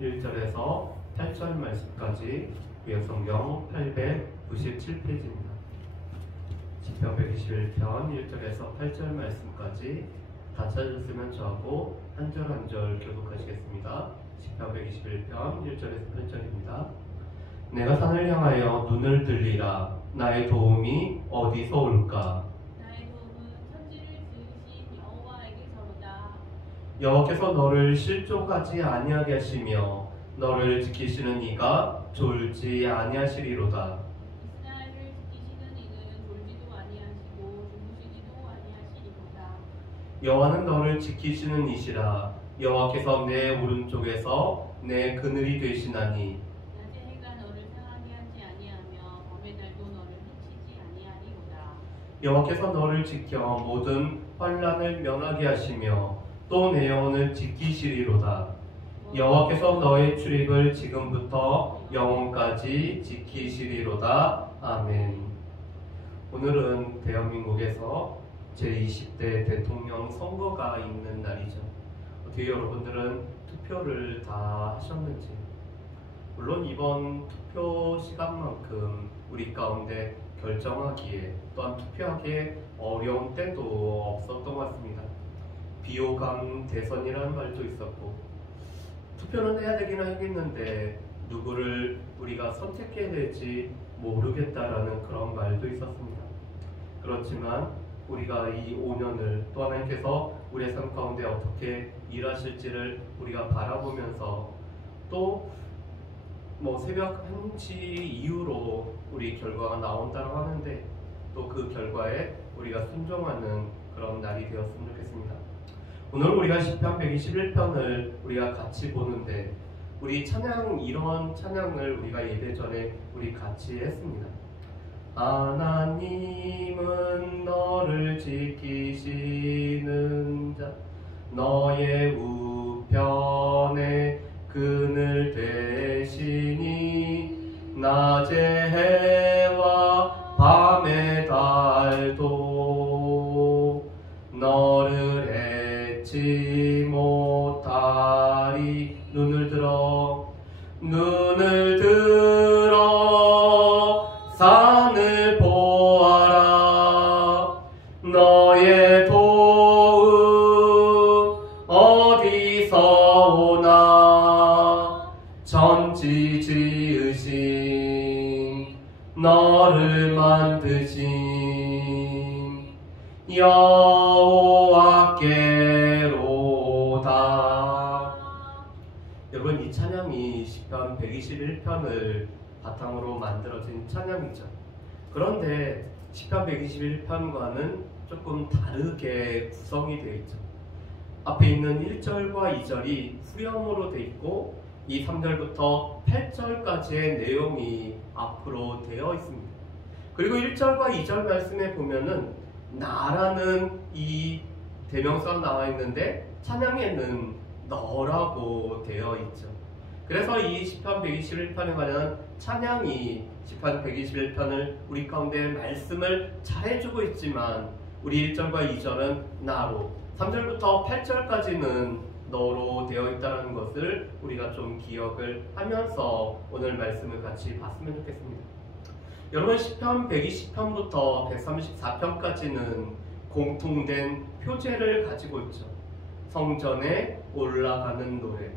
1절에서 8절 말씀까지 구약성경 897페이지입니다. 시편 121편 1절에서 8절 말씀까지 다 찾으셨으면 저하고 한 절 한 절 교독하시겠습니다. 시편 121편 1절에서 8절입니다. 내가 산을 향하여 눈을 들리라. 나의 도움이 어디서 올까? 나의 도움은 천지를 지으신 여호와에게서로다. 여호와께서 너를 실족하지 아니하게 하시며 너를 지키시는 이가 졸지 아니하시리로다. 이스라엘을 지키시는 이는 졸지도 아니하시고 주무시지도 아니하시리로다. 여호와는 너를 지키시는 이시라. 여호와께서 내 오른쪽에서 내 그늘이 되시나니 낮에 해가 너를 상하게 하지 아니하며 밤의 달도 너를 해치지 아니하리로다. 여호와께서 너를 지켜 모든 환난을 면하게 하시며 또 내 영혼을 지키시리로다. 여호와께서 너의 출입을 지금부터 영원까지 지키시리로다. 아멘. 오늘은 대한민국에서 제20대 대통령 선거가 있는 날이죠. 어떻게 여러분들은 투표를 다 하셨는지? 물론 이번 투표 시간만큼 우리 가운데 결정하기에 또한 투표하기에 어려운 때도 없었던 것 같습니다. 비호감 대선이라는 말도 있었고 투표는 해야 되긴 하겠는데 누구를 우리가 선택해야 될지 모르겠다라는 그런 말도 있었습니다. 그렇지만 우리가 이 5년을 또 하나님께서 우리의 삶 가운데 어떻게 일하실지를 우리가 바라보면서 또 새벽 1시 이후로 우리 결과가 나온다고 하는데 또 그 결과에 우리가 순종하는 그런 날이 되었으면 좋겠습니다. 오늘 우리가 시편 121편을 우리가 같이 보는데 우리 찬양 이런 찬양을 우리가 예배 전에 우리 같이 했습니다. 하나님은 너를 지키시는 자 너의 우편에 그늘 되시니 낮의 해와 밤의 달도 너를 해치 못하리. 눈을 들어 산을 보아라. 너의 도움 어디서 오나. 천지 지으신 너를 만드신 여호와께로다. 여러분, 이 찬양이 시편 121편을 바탕으로 만들어진 찬양이죠. 그런데 시편 121편과는 조금 다르게 구성이 되어 있죠. 앞에 있는 1절과 2절이 후렴으로 되어 있고 이 3절부터 8절까지의 내용이 앞으로 되어 있습니다. 그리고 1절과 2절 말씀에 보면은 나라는 이 대명사가 나와 있는데 찬양에는 너라고 되어 있죠. 그래서 이 시편 121편에 관한 찬양이 시편 121편을 우리 가운데 말씀을 잘해주고 있지만 우리 1절과 2절은 나로, 3절부터 8절까지는 너로 되어 있다는 것을 우리가 좀 기억을 하면서 오늘 말씀을 같이 봤으면 좋겠습니다. 여러분, 시편 120편부터 134편까지는 공통된 표제를 가지고 있죠. 성전에 올라가는 노래.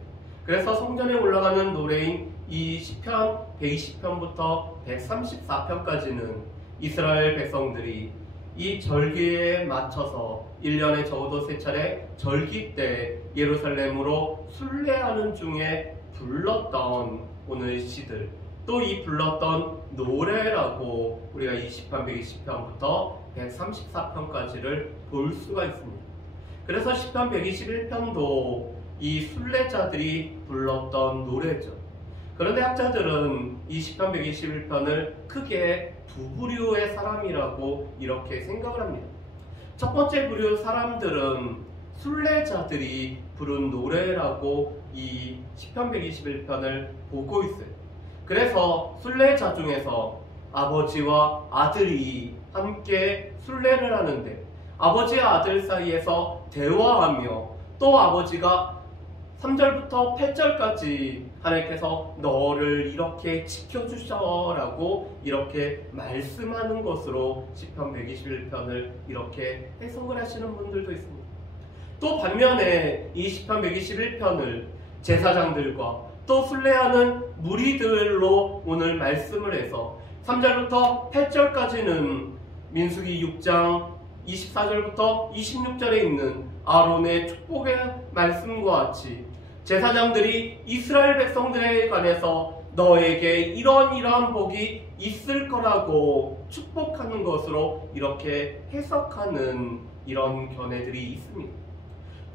그래서 성전에 올라가는 노래인 이 시편 120편부터 134편까지는 이스라엘 백성들이 이 절기에 맞춰서 1년에 적어도 3차례 절기 때 예루살렘으로 순례하는 중에 불렀던 오늘 시들, 또 이 불렀던 노래라고 우리가 이 시편 120편부터 134편까지를 볼 수가 있습니다. 그래서 시편 121편도 이 순례자들이 불렀던 노래죠. 그런데 학자들은 이 시편 121편을 크게 두 부류의 사람이라고 이렇게 생각을 합니다. 첫 번째 부류 사람들은 순례자들이 부른 노래라고 이 시편 121편을 보고 있어요. 그래서 순례자 중에서 아버지와 아들이 함께 순례를 하는데 아버지와 아들 사이에서 대화하며 또 아버지가 3절부터 8절까지 하나님께서 너를 이렇게 지켜주셔라고 이렇게 말씀하는 것으로 시편 121편을 이렇게 해석을 하시는 분들도 있습니다. 또 반면에 이 시편 121편을 제사장들과 또 순례하는 무리들로 오늘 말씀을 해서 3절부터 8절까지는 민수기 6장 24절부터 26절에 있는 아론의 축복의 말씀과 같이 제사장들이 이스라엘 백성들에 관해서 너에게 이런 복이 있을 거라고 축복하는 것으로 이렇게 해석하는 이런 견해들이 있습니다.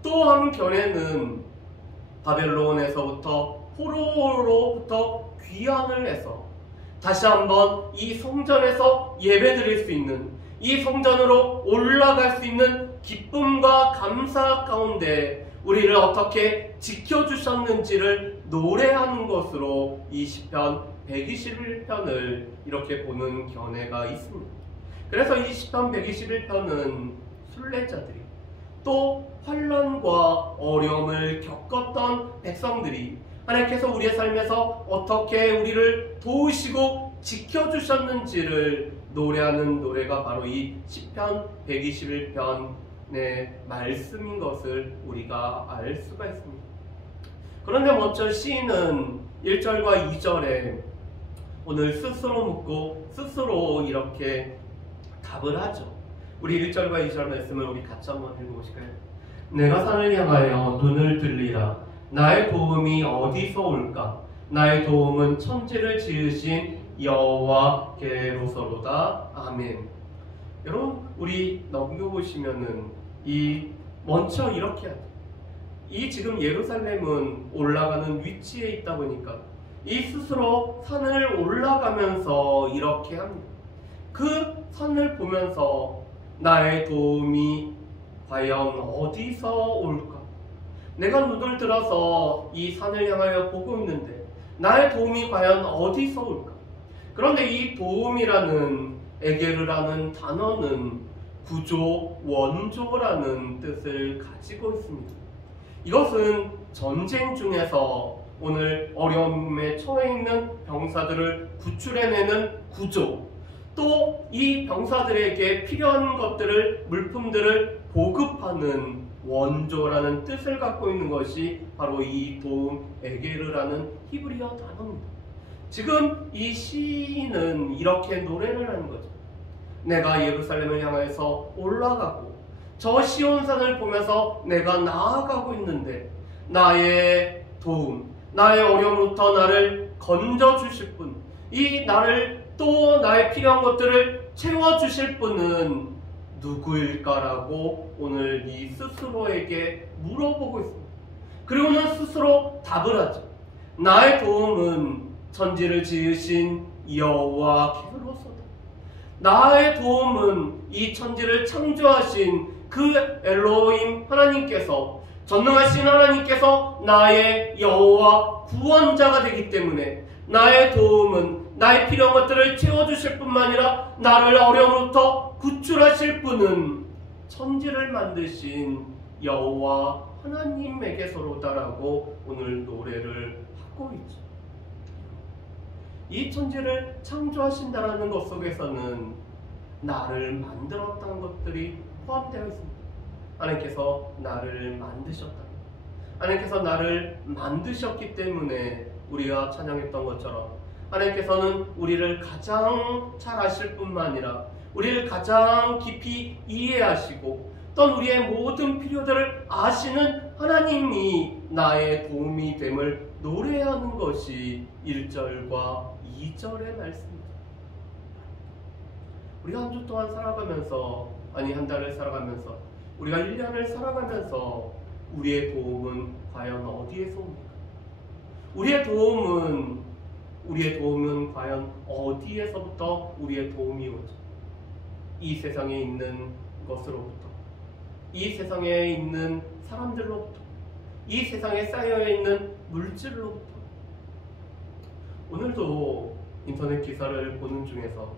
또 한 견해는 바벨론에서부터 포로로부터 귀환을 해서 다시 한번 이 성전에서 예배드릴 수 있는, 이 성전으로 올라갈 수 있는 기쁨과 감사 가운데 우리를 어떻게 지켜주셨는지를 노래하는 것으로 이 시편 121편을 이렇게 보는 견해가 있습니다. 그래서 이 시편 121편은 순례자들이 또 환난과 어려움을 겪었던 백성들이 하나님께서 우리의 삶에서 어떻게 우리를 도우시고 지켜주셨는지를 노래하는 노래가 바로 이 시편 121편의 말씀인 것을 우리가 알 수가 있습니다. 그런데 먼저 시인은 1절과 2절에 오늘 스스로 묻고 스스로 이렇게 답을 하죠. 우리 1절과 2절 말씀을 우리 같이 한번 읽어보실까요? 내가 산을 향하여 눈을 들리라. 나의 도움이 어디서 올까? 나의 도움은 천지를 지으신 여호와께로서로다. 아멘. 여러분, 우리 넘겨보시면은 먼저 이렇게 하죠. 이 지금 예루살렘은 올라가는 위치에 있다 보니까 이 스스로 산을 올라가면서 이렇게 합니다. 그 산을 보면서 나의 도움이 과연 어디서 올까? 내가 눈을 들어서 이 산을 향하여 보고 있는데 나의 도움이 과연 어디서 올까? 그런데 이 도움이라는 에게르라는 단어는 구조, 원조라는 뜻을 가지고 있습니다. 이것은 전쟁 중에서 오늘 어려움에 처해 있는 병사들을 구출해내는 구조, 또 이 병사들에게 필요한 것들을, 물품들을 보급하는 원조라는 뜻을 갖고 있는 것이 바로 이 도움 에게르라는 히브리어 단어입니다. 지금 이 시인은 이렇게 노래를 하는 거죠. 내가 예루살렘을 향해서 올라가고 저 시온산을 보면서 내가 나아가고 있는데 나의 도움, 나의 어려움부터 나를 건져주실 분, 이 나를 또 나의 필요한 것들을 채워주실 분은 누구일까라고 오늘 이 스스로에게 물어보고 있습니다. 그리고는 스스로 답을 하죠. 나의 도움은 천지를 지으신 여호와께로서다. 나의 도움은 이 천지를 창조하신 그 엘로힘 하나님께서, 전능하신 하나님께서 나의 여호와 구원자가 되기 때문에 나의 도움은 나의 필요한 것들을 채워주실 뿐만 아니라 나를 어려움부터 구출하실 분은 천지를 만드신 여호와 하나님에게서로다라고 오늘 노래를 하고 있죠. 이 천지를 창조하신다라는 것 속에서는 나를 만들었다는 것들이 포함되어 있습니다. 하나님께서 나를 만드셨다. 하나님께서 나를 만드셨기 때문에 우리가 찬양했던 것처럼 하나님께서는 우리를 가장 잘 아실 뿐만 아니라 우리를 가장 깊이 이해하시고 또 우리의 모든 필요들을 아시는 하나님이 나의 도움이 됨을 노래하는 것이 1절과 2절의 말씀입니다. 우리가 한 주 동안 살아가면서, 아니 한 달을 살아가면서, 우리가 1년을 살아가면서 우리의 도움은 과연 어디에서 옵니까? 우리의 도움은 과연 어디에서부터 우리의 도움이 오죠? 이 세상에 있는 것으로부터, 이 세상에 있는 사람들로부터, 이 세상에 쌓여있는 물질로부터. 오늘도 인터넷 기사를 보는 중에서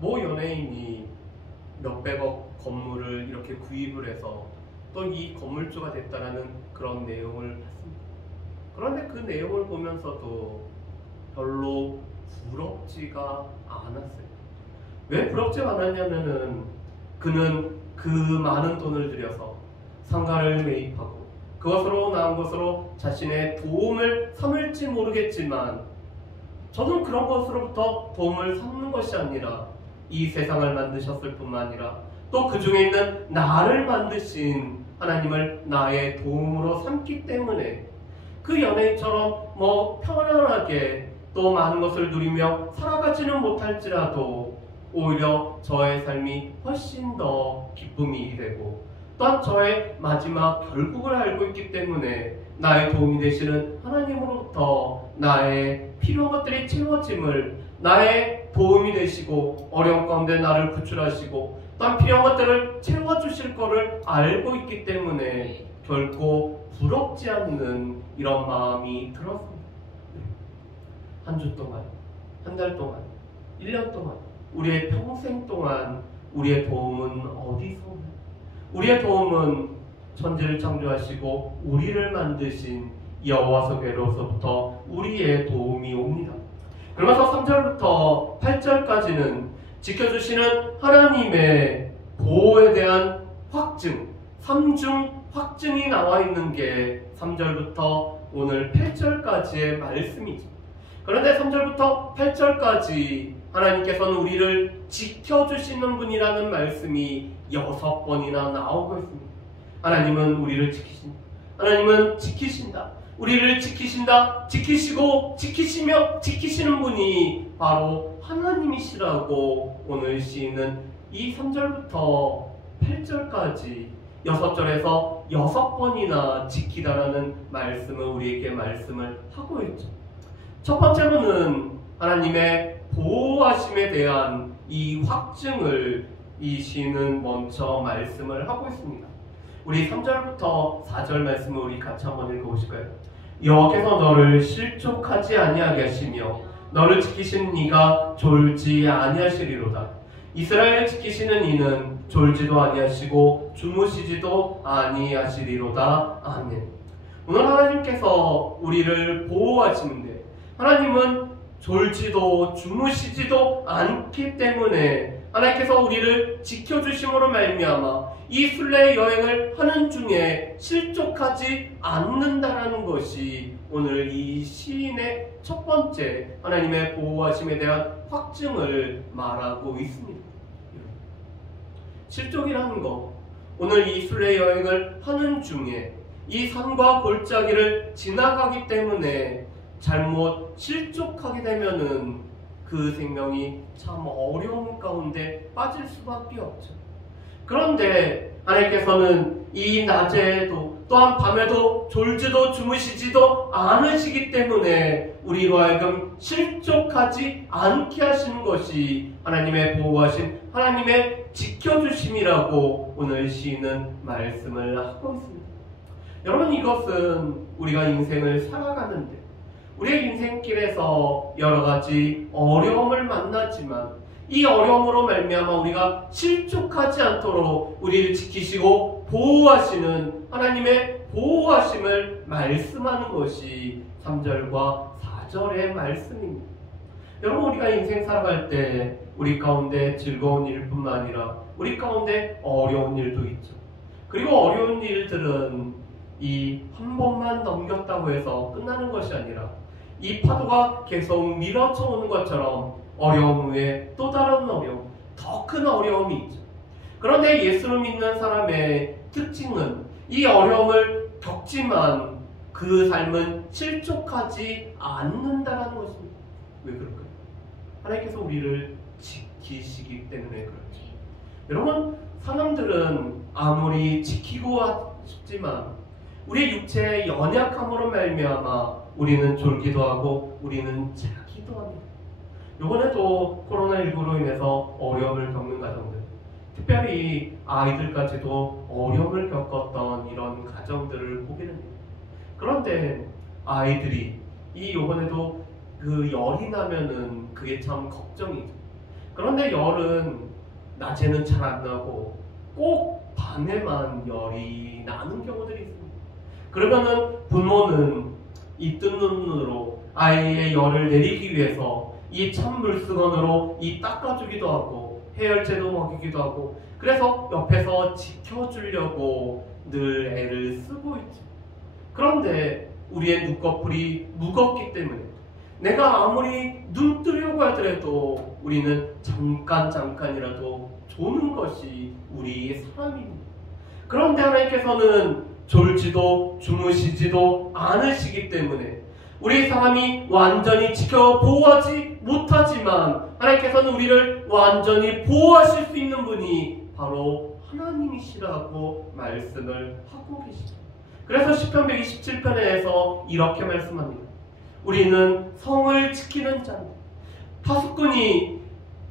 모 연예인이 몇백억 건물을 이렇게 구입을 해서 또 이 건물주가 됐다라는 그런 내용을 봤습니다. 그런데 그 내용을 보면서도 별로 부럽지가 않았어요. 왜 부럽지 않았냐면은 그는 그 많은 돈을 들여서 상가를 매입하고 그것으로 나온 것으로 자신의 도움을 삼을지 모르겠지만 저는 그런 것으로부터 도움을 삼는 것이 아니라 이 세상을 만드셨을 뿐만 아니라 또 그 중에 있는 나를 만드신 하나님을 나의 도움으로 삼기 때문에 그 연예인처럼 편안하게 또 많은 것을 누리며 살아가지는 못할지라도 오히려 저의 삶이 훨씬 더 기쁨이 되고 또한 저의 마지막 결국을 알고 있기 때문에 나의 도움이 되시는 하나님으로부터 나의 필요한 것들이 채워짐을 나의 도움이 되시고 어려운 가운데 나를 구출하시고 또한 필요한 것들을 채워주실 것을 알고 있기 때문에 결코 부럽지 않는 이런 마음이 들었습니다. 한 주 동안, 한 달 동안, 1년 동안, 우리의 평생 동안 우리의 도움은 어디서 오나요? 우리의 도움은 천지를 창조하시고 우리를 만드신 여호와께로서부터 우리의 도움이 옵니다. 그러면서 3절부터 8절까지는 지켜주시는 하나님의 보호에 대한 확증, 3중 확증이 나와 있는 게 3절부터 오늘 8절까지의 말씀이죠. 그런데 3절부터 8절까지 하나님께서는 우리를 지켜주시는 분이라는 말씀이 6번이나 나오고 있습니다. 하나님은 우리를 지키신다. 하나님은 지키신다. 우리를 지키신다. 지키시고 지키시며 지키시는 분이 바로 하나님이시라고 오늘 시인은 이 3절부터 8절까지 6절에서 6번이나 지키다라는 말씀을 우리에게 말씀을 하고 있죠. 첫 번째로는 하나님의 보호하심에 대한 이 확증을 이 시인은 먼저 말씀을 하고 있습니다. 우리 3절부터 4절 말씀을 우리 같이 한번 읽어보실까요? 여호와께서 너를 실족하지 아니하게 하시며 너를 지키시는 이가 졸지 아니하시리로다. 이스라엘을 지키시는 이는 졸지도 아니하시고 주무시지도 아니하시리로다. 아멘. 오늘 하나님께서 우리를 보호하시는데 하나님은 졸지도 주무시지도 않기 때문에 하나님께서 우리를 지켜주심으로 말미암아 이 순례의 여행을 하는 중에 실족하지 않는다라는 것이 오늘 이 시인의 첫 번째 하나님의 보호하심에 대한 확증을 말하고 있습니다. 실족이라는 것, 오늘 이 순례 여행을 하는 중에 이 산과 골짜기를 지나가기 때문에 잘못 실족하게 되면은 그 생명이 참 어려움 가운데 빠질 수밖에 없죠. 그런데 하나님께서는 이 낮에도 또한 밤에도 졸지도 주무시지도 않으시기 때문에 우리로 하여금 실족하지 않게 하시는 것이 하나님의 보호하심, 하나님의 지켜주심이라고 오늘 시인은 말씀을 하고 있습니다. 여러분, 이것은 우리가 인생을 살아가는데 우리의 인생길에서 여러 가지 어려움을 만나지만 이 어려움으로 말미암아 우리가 실족하지 않도록 우리를 지키시고 보호하시는 하나님의 보호하심을 말씀하는 것이 3절과 4절의 말씀입니다. 여러분, 우리가 인생 살아갈 때 우리 가운데 즐거운 일뿐만 아니라 우리 가운데 어려운 일도 있죠. 그리고 어려운 일들은 이 한 번만 넘겼다고 해서 끝나는 것이 아니라 이 파도가 계속 밀어쳐 오는 것처럼 어려움 후에 또 다른 어려움, 더 큰 어려움이 있죠. 그런데 예수를 믿는 사람의 특징은 이 어려움을 겪지만 그 삶은 실족하지 않는다는 것입니다. 왜 그럴까요? 하나님께서 우리를 지키시기 때문에 그렇죠. 여러분, 사람들은 아무리 지키고 싶지만 우리의 육체의 연약함으로 말미암아 우리는 졸기도 하고 우리는 자기도 합니다. 이번에도 코로나19로 인해서 어려움을 겪는 가정들, 특별히 아이들까지도 어려움을 겪었던 이런 가정들을 보게 됩니다. 그런데 아이들이 이번에도 그 열이 나면은 그게 참 걱정이죠. 그런데 열은 낮에는 잘 안 나고 꼭 밤에만 열이 나는 경우들이 있습니다. 그러면은 부모는 이 뜬 눈으로 아이의 열을 내리기 위해서 이 찬물수건으로 이 닦아주기도 하고 해열제도 먹이기도 하고 그래서 옆에서 지켜주려고 늘 애를 쓰고 있죠. 그런데 우리의 눈꺼풀이 무겁기 때문에 내가 아무리 눈 뜨려고 하더라도 우리는 잠깐이라도 조는 것이 우리의 사람입니다. 그런데 하나님께서는 졸지도 주무시지도 않으시기 때문에 우리 사람이 완전히 지켜 보호하지 못하지만 하나님께서는 우리를 완전히 보호하실 수 있는 분이 바로 하나님이시라고 말씀을 하고 계십니다. 그래서 시편 127편에서 이렇게 말씀합니다. 우리는 성을 지키는 자입니다. 파수꾼이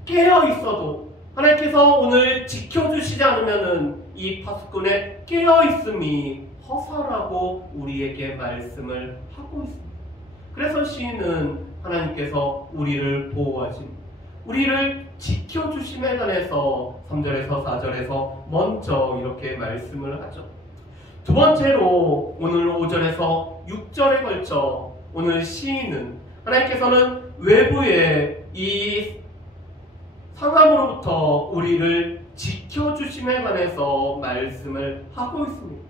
깨어 있어도 하나님께서 오늘 지켜주시지 않으면은 이 파수꾼의 깨어 있음이 허사라고 우리에게 말씀을 하고 있습니다. 그래서 시인은 하나님께서 우리를 보호하심, 우리를 지켜주심에 관해서 3절에서 4절에서 먼저 이렇게 말씀을 하죠. 두 번째로 오늘 5절에서 6절에 걸쳐 오늘 시인은 하나님께서는 외부의 이 상함으로부터 우리를 지켜주심에 관해서 말씀을 하고 있습니다.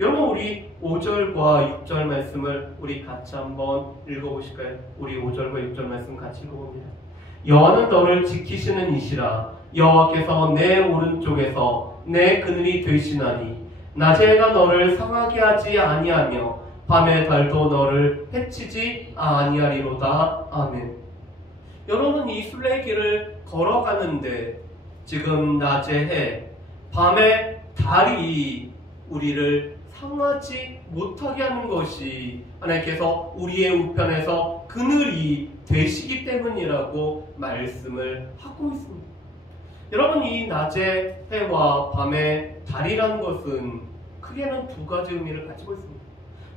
여러분 우리 5절과 6절 말씀을 우리 같이 한번 읽어보실까요? 우리 5절과 6절 말씀 같이 읽어봅니다. 여호와는 너를 지키시는 이시라. 여호와께서 내 오른쪽에서 내 그늘이 되시나니 낮의 해가 너를 상하게 하지 아니하며 밤의 달도 너를 해치지 아니하리로다. 아멘. 여러분 이 순례길을 걸어가는데 지금 낮의 해, 밤의 달이 우리를 상하지 못하게 하는 것이 하나님께서 우리의 우편에서 그늘이 되시기 때문이라고 말씀을 하고 있습니다. 여러분 이 낮의 해와 밤의 달이라는 것은 크게는 두 가지 의미를 가지고 있습니다.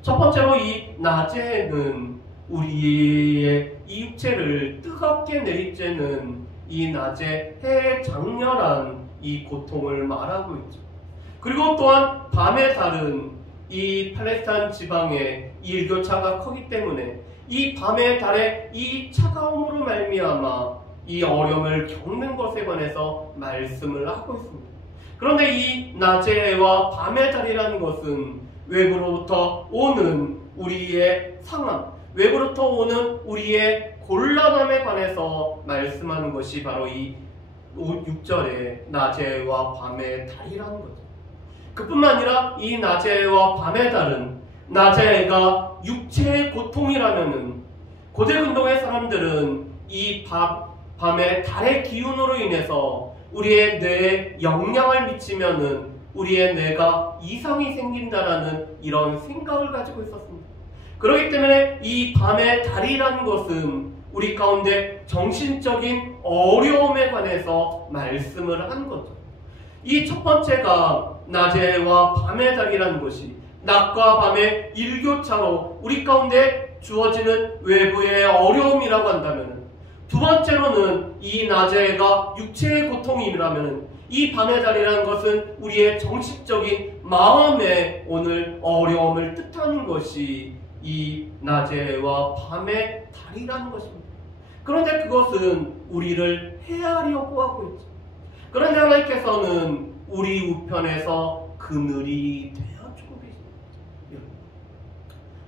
첫 번째로 이 낮의 해는 우리의 이 육체를 뜨겁게 내리쬐는 이 낮의 해의 장렬한 이 고통을 말하고 있죠. 그리고 또한 밤의 달은 이 팔레스타인 지방의 일교차가 크기 때문에 이 밤의 달의 이 차가움으로 말미암아 이 어려움을 겪는 것에 관해서 말씀을 하고 있습니다. 그런데 이 낮의 해와 밤의 달이라는 것은 외부로부터 오는 우리의 상황, 외부로부터 오는 우리의 곤란함에 관해서 말씀하는 것이 바로 이 6절의 낮의 해와 밤의 달이라는 거죠. 그뿐만 아니라 이 낮의 해와 밤의 달은 낮의 해가 육체의 고통이라면은 고대 근동의 사람들은 이 밤의 달의 기운으로 인해서 우리의 뇌에 영향을 미치면은 우리의 뇌가 이상이 생긴다라는 이런 생각을 가지고 있었습니다. 그렇기 때문에 이 밤의 달이라는 것은 우리 가운데 정신적인 어려움에 관해서 말씀을 한 거죠. 이 첫 번째가 낮의 해와 밤의 달이라는 것이 낮과 밤의 일교차로 우리 가운데 주어지는 외부의 어려움이라고 한다면, 두 번째로는 이 낮의 해가 육체의 고통이라면 이 밤의 달이라는 것은 우리의 정신적인 마음의 오늘 어려움을 뜻하는 것이 이 낮의 해와 밤의 달이라는 것입니다. 그런데 그것은 우리를 해하려고 하고 있죠. 그런데 하나님께서는 우리 우편에서 그늘이 되어주고 계십니다.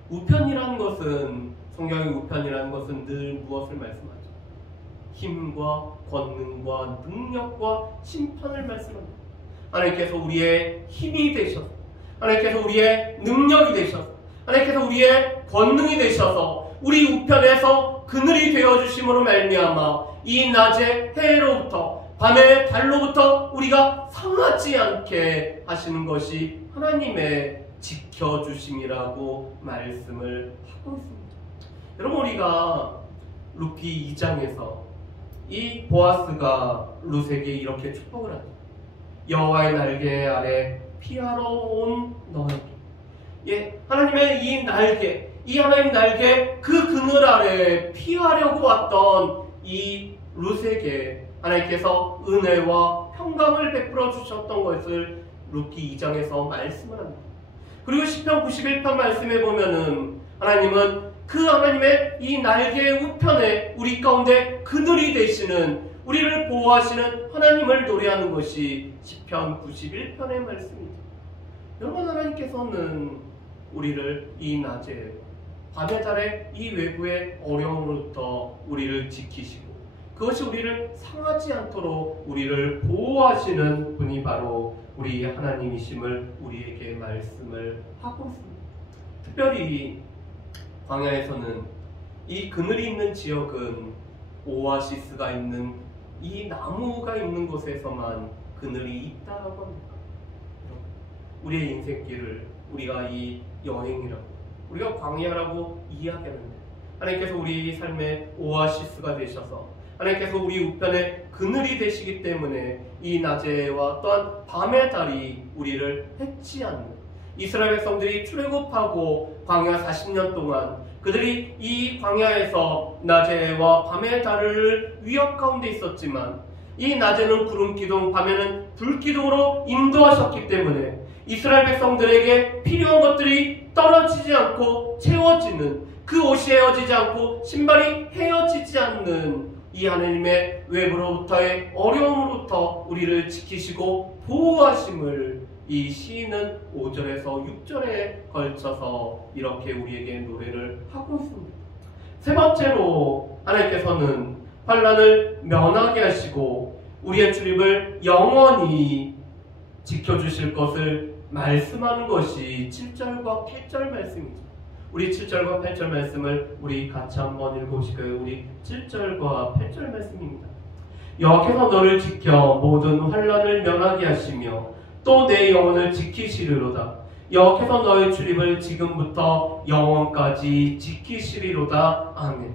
우편이라는 것은, 성경의 우편이라는 것은 늘 무엇을 말씀하죠? 힘과 권능과 능력과 심판을 말씀합니다. 하나님께서 우리의 힘이 되셔서, 하나님께서 우리의 능력이 되셔서, 하나님께서 우리의 권능이 되셔서 우리 우편에서 그늘이 되어주심으로 말미암아 이 낮의 해로부터 밤의 달로부터 우리가 상하지 않게 하시는 것이 하나님의 지켜주심이라고 말씀을 하고 있습니다. 여러분 우리가 룻기 2장에서 이 보아스가 룻에게 이렇게 축복을 하죠. 여호와의 날개 아래 피하러 온 너에게, 하나님의 이 날개, 이 하나님 날개 그 그늘 아래 피하려고 왔던 이 룻에게 하나님께서 은혜와 평강을 베풀어 주셨던 것을 룻기 2장에서 말씀을 합니다. 그리고 시편 91편 말씀에 보면은 하나님은 그 하나님의 이 날개의 우편에 우리 가운데 그늘이 되시는, 우리를 보호하시는 하나님을 노래하는 것이 시편 91편의 말씀입니다. 여러분, 하나님께서는 우리를 이 낮에, 밤의 달에 이 외부의 어려움으로부터 우리를 지키시고, 그것이 우리를 상하지 않도록 우리를 보호하시는 분이 바로 우리 하나님이심을 우리에게 말씀을 하고 있습니다. 특별히 광야에서는 이 그늘이 있는 지역은 오아시스가 있는 이 나무가 있는 곳에서만 그늘이 있다라고 합니다. 우리의 인생길을 우리가 이 여행이라고, 우리가 광야라고 이야기하는데, 하나님께서 우리 삶의 오아시스가 되셔서 하나님께서 우리 우편에 그늘이 되시기 때문에 이 낮에와 또한 밤의 달이 우리를 해치 않는, 이스라엘 백성들이 출애굽하고 광야 40년 동안 그들이 이 광야에서 낮에와 밤의 달을 위협 가운데 있었지만, 이 낮에는 구름 기둥, 밤에는 불 기둥으로 인도하셨기 때문에 이스라엘 백성들에게 필요한 것들이 떨어지지 않고 채워지는, 그 옷이 헤어지지 않고 신발이 헤어지지 않는 이 하나님의 외부로부터의 어려움으로부터 우리를 지키시고 보호하심을 이 시인은 5절에서 6절에 걸쳐서 이렇게 우리에게 노래를 하고 있습니다. 세 번째로 하나님께서는 환난을 면하게 하시고 우리의 출입을 영원히 지켜주실 것을 말씀하는 것이 7절과 8절 말씀이죠. 우리 7절과 8절 말씀을 우리 같이 한번 읽어보실까요? 우리 7절과 8절 말씀입니다. 여호와께서 너를 지켜 모든 환난을 면하게 하시며 또 내 영혼을 지키시리로다. 여호와께서 너의 출입을 지금부터 영원까지 지키시리로다. 아멘.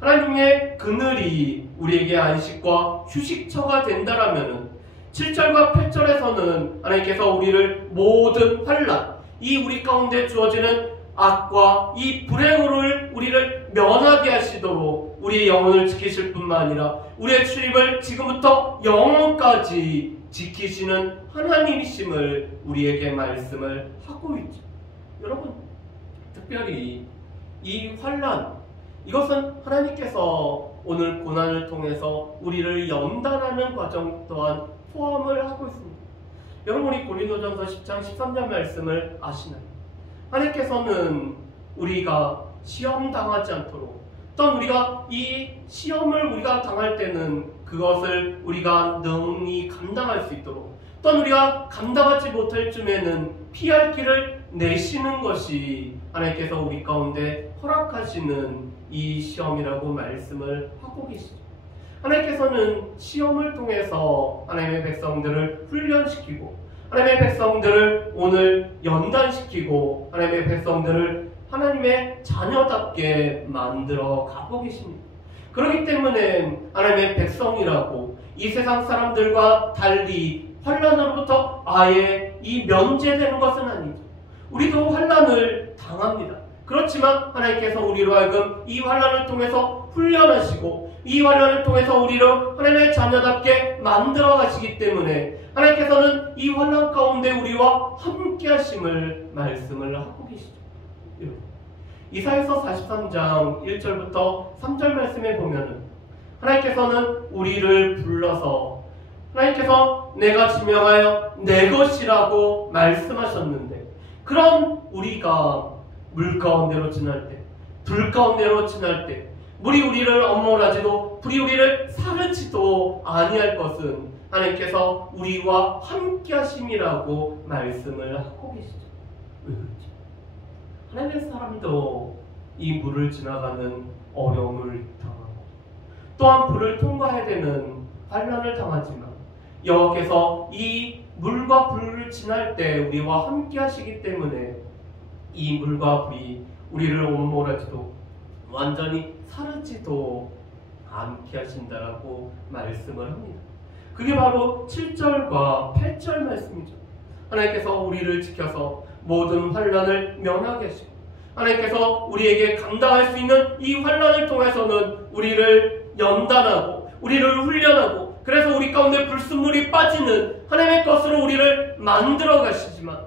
하나님의 그늘이 우리에게 안식과 휴식처가 된다라면 7절과 8절에서는 하나님께서 우리를 모든 환난, 이 우리 가운데 주어지는 악과 이 불행을 우리를 면하게 하시도록 우리의 영혼을 지키실 뿐만 아니라 우리의 출입을 지금부터 영원까지 지키시는 하나님이심을 우리에게 말씀을 하고 있죠. 여러분, 특별히 이 환난, 이것은 하나님께서 오늘 고난을 통해서 우리를 연단하는 과정 또한 포함을 하고 있습니다. 여러분, 우리 고린도전서 10장 13절 말씀을 아시나요? 하나님께서는 우리가 시험 당하지 않도록, 또한 우리가 이 시험을 우리가 당할 때는 그것을 우리가 능히 감당할 수 있도록, 또한 우리가 감당하지 못할 쯤에는 피할 길을 내시는 것이 하나님께서 우리 가운데 허락하시는 이 시험이라고 말씀을 하고 계시죠. 하나님께서는 시험을 통해서 하나님의 백성들을 훈련시키고 하나님의 백성들을 오늘 연단시키고 하나님의 백성들을 하나님의 자녀답게 만들어 가고 계십니다. 그렇기 때문에 하나님의 백성이라고 이 세상 사람들과 달리 환난으로부터 아예 이 면제되는 것은 아니죠. 우리도 환난을 당합니다. 그렇지만 하나님께서 우리로 하여금 이 환난을 통해서 훈련하시고 이 환난을 통해서 우리를 하나님의 자녀답게 만들어 가시기 때문에 하나님께서는 이 환난 가운데 우리와 함께 하심을 말씀을 하고 계시죠. 이사야서 43장 1절부터 3절 말씀에 보면은 하나님께서는 우리를 불러서 하나님께서 내가 지명하여 내 것이라고 말씀하셨는데, 그런 우리가 물 가운데로 지날 때, 불 가운데로 지날 때, 물이 우리를 엄몰하지도 불이 우리를 사르지도 아니할 것은 하나님께서 우리와 함께 하심이라고 말씀을 하고 계시죠. 왜 그렇죠? 하나님의 사람도 이 물을 지나가는 어려움을 당하고 또한 불을 통과해야 되는 환난을 당하지만 여호와께서 이 물과 불을 지날 때 우리와 함께 하시기 때문에 이 물과 불이 우리를 온몰하지도 완전히 사르지도 않게 하신다라고 말씀을 합니다. 그게 바로 7절과 8절 말씀이죠. 하나님께서 우리를 지켜서 모든 환난을 면하게 하시고 하나님께서 우리에게 감당할 수 있는 이 환난을 통해서는 우리를 연단하고 우리를 훈련하고 그래서 우리 가운데 불순물이 빠지는 하나님의 것으로 우리를 만들어 가시지만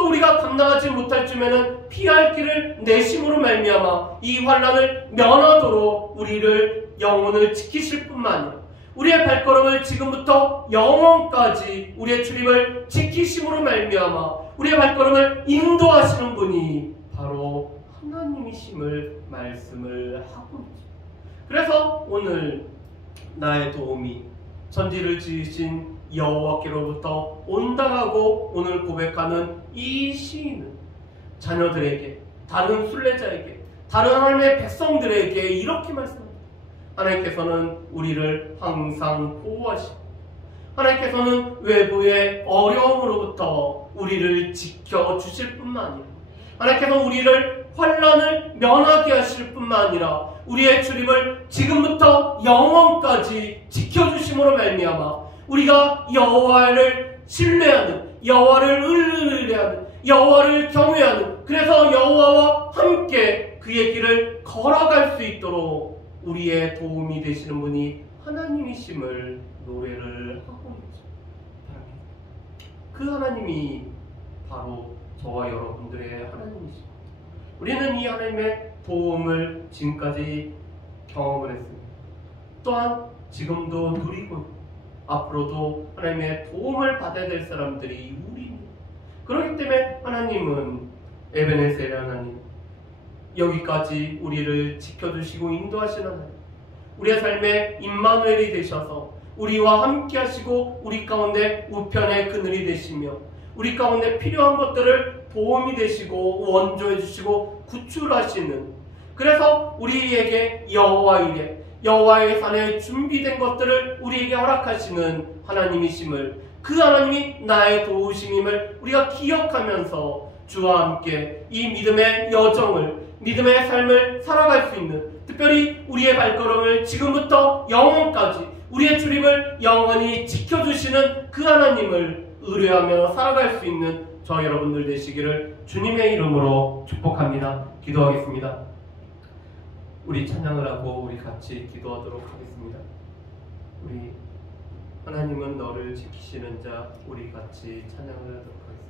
또 우리가 감당하지 못할 쯤에는 피할 길을 내심으로 말미암아 이 환난을 면하도록 우리를 영혼을 지키실 뿐만 아니라 우리의 발걸음을 지금부터 영원까지 우리의 출입을 지키심으로 말미암아 우리의 발걸음을 인도하시는 분이 바로 하나님이심을 말씀을 하고 있죠. 그래서 오늘 나의 도움이 천지를 지으신 여호와께로부터 온다라고 오늘 고백하는 이 시인은 자녀들에게, 다른 순례자에게, 다른 하나님의 백성들에게 이렇게 말씀합니다. 하나님께서는 우리를 항상 보호하시고 하나님께서는 외부의 어려움으로부터 우리를 지켜주실 뿐만 아니라 하나님께서 우리를 환난을 면하게 하실 뿐만 아니라 우리의 출입을 지금부터 영원까지 지켜주심으로 말미암아 우리가 여호와를 신뢰하는, 여호와를 의뢰하는, 여호와를 경외하는, 그래서 여호와와 함께 그의 길을 걸어갈 수 있도록 우리의 도움이 되시는 분이 하나님이심을 노래를 하고 있죠. 그 하나님이 바로 저와 여러분들의 하나님이십니다. 우리는 이 하나님의 도움을 지금까지 경험을 했습니다. 또한 지금도 누리고 앞으로도 하나님의 도움을 받아야 될 사람들이 우리입니다. 그렇기 때문에 하나님은 에베네셀의 하나님, 여기까지 우리를 지켜주시고 인도하시는 하나님, 우리의 삶에 임마누엘이 되셔서 우리와 함께 하시고 우리 가운데 우편의 그늘이 되시며 우리 가운데 필요한 것들을 도움이 되시고 원조해 주시고 구출하시는, 그래서 우리에게 여호와의 산에 준비된 것들을 우리에게 허락하시는 하나님이심을, 그 하나님이 나의 도우심임을 우리가 기억하면서 주와 함께 이 믿음의 여정을, 믿음의 삶을 살아갈 수 있는, 특별히 우리의 발걸음을 지금부터 영원까지 우리의 출입을 영원히 지켜주시는 그 하나님을 의뢰하며 살아갈 수 있는 저 여러분들 되시기를 주님의 이름으로 축복합니다. 기도하겠습니다. 우리 찬양을 하고 우리 같이 기도하도록 하겠습니다. 우리 하나님은 너를 지키시는 자, 우리 같이 찬양을 하도록 하겠습니다.